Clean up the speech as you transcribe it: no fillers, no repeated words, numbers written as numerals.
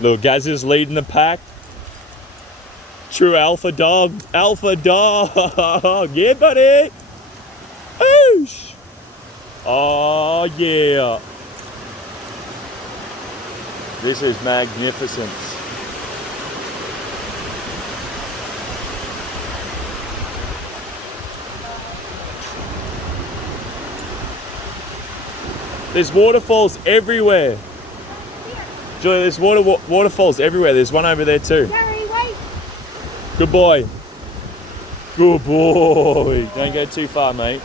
Little Gaz is leading the pack. True alpha dog. Alpha dog. Yeah, buddy. Oosh. Oh, yeah. This is magnificence. There's waterfalls everywhere. Julia, there's waterfalls everywhere. There's one over there too. Gary, wait. Good boy. Good boy. Don't go too far, mate.